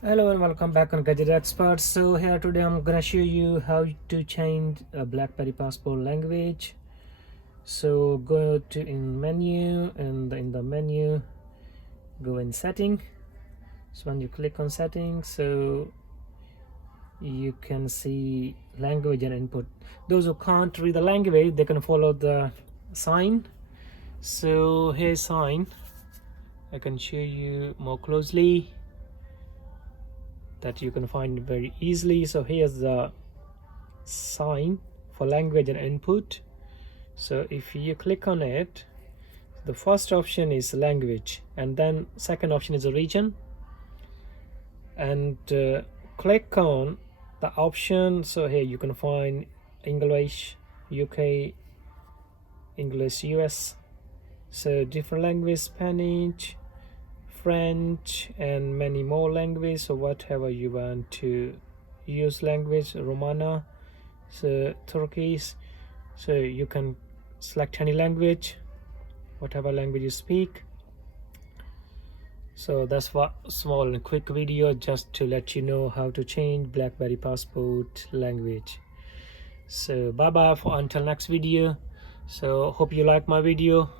Hello and welcome back on Gadget Experts. So here today I'm gonna show you how to change a Blackberry passport language. So go to in menu, and in the menu go in setting. So when you click on settings, so you can see language and input. Those who can't read the language, they can follow the sign. So here's sign. I can show you more closely that you can find very easily. So here's the sign for language and input. So if you click on it, the first option is language, and then second option is a region, and click on the option. So here you can find English UK, English US, so different language, Spanish, French, and many more languages. So whatever you want to use language, Romana, so Turkish, so you can select any language, whatever language you speak. So that's what small and quick video just to let you know how to change Blackberry passport language. So bye bye for until next video. So hope you like my video.